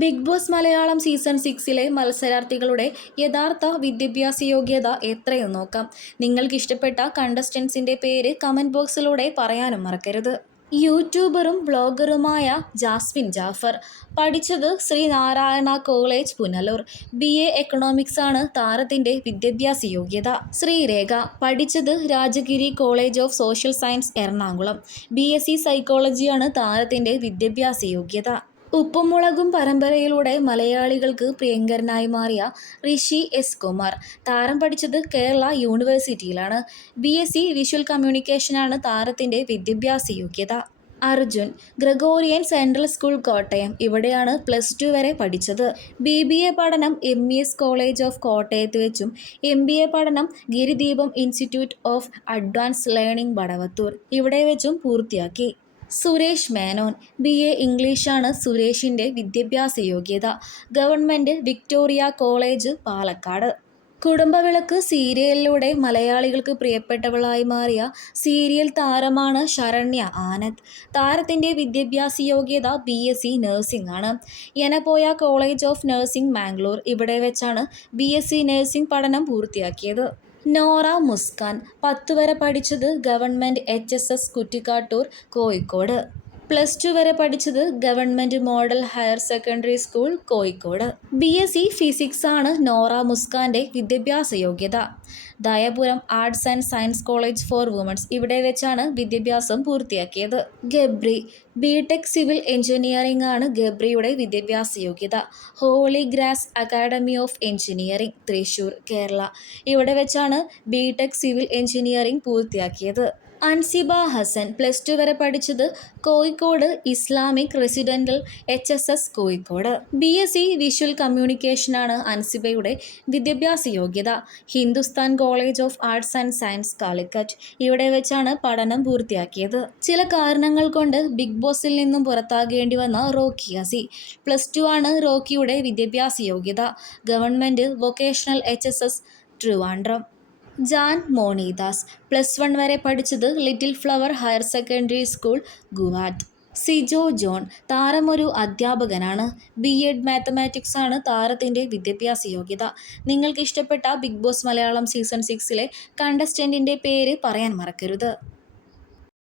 Big boss Malayalam season 6-ലെ മത്സരാർത്ഥികളുടെ യഥാർത്ഥ വിദ്യാഭ്യാസ യോഗ്യത എത്രയെന്ന് നോക്കാം. നിങ്ങൾക്ക് ഇഷ്ടപ്പെട്ട കണ്ടസ്റ്റൻസിന്റെ പേര് കമന്റ് ബോക്സിലൂടെ പറയാനും മറക്കരുത്. യൂട്യൂബറും ബ്ലോഗറുമായ ജാസ്മിൻ ജാഫർ. പഠിച്ചത് Sreenarayana college Punalur. BA economics ആണ് താരത്തിന്റെ വിദ്യാഭ്യാസ യോഗ്യത. ശ്രീരേഖ. പഠിച്ചത് Rajagiri college of social science Ernakulam. BSc സൈക്കോളജിയാണ് താരത്തിന്റെ വിദ്യാഭ്യാസ യോഗ്യത. ഉപ്പും മുളകും പരമ്പരയിലൂടെ മലയാളികൾക്ക് പ്രിയങ്കരനായി മാറിയ ഋഷി S. കുമാർ. താരം പഠിച്ചത് കേരള യൂണിവേഴ്സിറ്റിയിലാണ്. BSc വിഷ്വൽ കമ്മ്യൂണിക്കേഷനാണ് താരത്തിന്റെ വിദ്യാഭ്യാസ യോഗ്യത. Arjun. Gregorian central school Kottayam. ഇവിടെയാണ് +2 വരെ പഠിച്ചത്. BBA പഠനം MES കോളേജ് ഓഫ് കോട്ടയത്ത് വെച്ചും MBA പഠനം Girideepam institute of advanced learning Vadavathoor ഇവിടെ വെച്ചും പൂർത്തിയാക്കി. സുരേഷ് മേനോൻ. BA ഇംഗ്ലീഷാണ് സുരേഷിന്റെ വിദ്യാഭ്യാസ യോഗ്യത. Government Victoria college Palakkad. Kudumbavilakku സീരിയലിലൂടെ മലയാളികൾക്ക് പ്രിയപ്പെട്ടവളായി മാറിയ സീരിയൽ താരമാണ് ശരണ്യ ആനന്ദ്. താരത്തിന്റെ വിദ്യാഭ്യാസ യോഗ്യത BSc നഴ്സിംഗ് ആണ്. യനപോയ കോളേജ് ഓഫ് നഴ്സിംഗ് മാംഗ്ലൂർ. ഇവിടെ വെച്ചാണ് BSc നഴ്സിംഗ് പഠനം പൂർത്തിയാക്കിയത്. നോറ മുസ്കാൻ. 10 വരെ പഠിച്ചത് ഗവൺമെന്റ് HSS കുറ്റിക്കാട്ടൂർ കോഴിക്കോട്. +2 വരെ പഠിച്ചത് government model higher secondary school Kozhikode. BSc physics ആണ് നോറ മുസ്കാന്റെ വിദ്യാഭ്യാസ യോഗ്യത. Dayapuram arts and science college for women's. ഇവിടെ വെച്ചാണ് വിദ്യാഭ്യാസം പൂർത്തിയാക്കിയത്. ഗബ്രി. BTech സിവിൽ എഞ്ചിനീയറിംഗ് ആണ് ഗബ്രിയുടെ വിദ്യാഭ്യാസ യോഗ്യത. Holy grace academy of engineering Thrissur, Kerala. ഇവിടെ വെച്ചാണ് BTech സിവിൽ എഞ്ചിനീയറിംഗ് പൂർത്തിയാക്കിയത്. അൻസിബ ഹസൻ. +2 വരെ പഠിച്ചത് Kozhikode Islamic residential HSS Kozhikode. BSc visual കമ്മ്യൂണിക്കേഷനാണ് അൻസിബയുടെ വിദ്യാഭ്യാസ യോഗ്യത. Hindustan college of arts and science Calicut. ഇവിടെ വെച്ചാണ് പഠനം പൂർത്തിയാക്കിയത്. ചില കാരണങ്ങൾ കൊണ്ട് ബിഗ് ബോസിൽ നിന്നും പുറത്താകേണ്ടി വന്ന റോക്കി ഹസി. +2 ആണ് റോക്കിയുടെ വിദ്യാഭ്യാസ യോഗ്യത. Government vocational HSS Trivandrum. Jaan Monidas. +1 വരെ പഠിച്ചത് little flower higher secondary school ഗുവാറ്റ്. സിജോ ജോൺ. താരം ഒരു അധ്യാപകനാണ്. B.Ed മാത്തമാറ്റിക്സ് ആണ് താരത്തിന്റെ വിദ്യാഭ്യാസ യോഗ്യത. നിങ്ങൾക്ക് ഇഷ്ടപ്പെട്ട ബിഗ് ബോസ് മലയാളം സീസൺ 6-ലെ കണ്ടസ്റ്റന്റിന്റെ പേര് പറയാൻ മറക്കരുത്.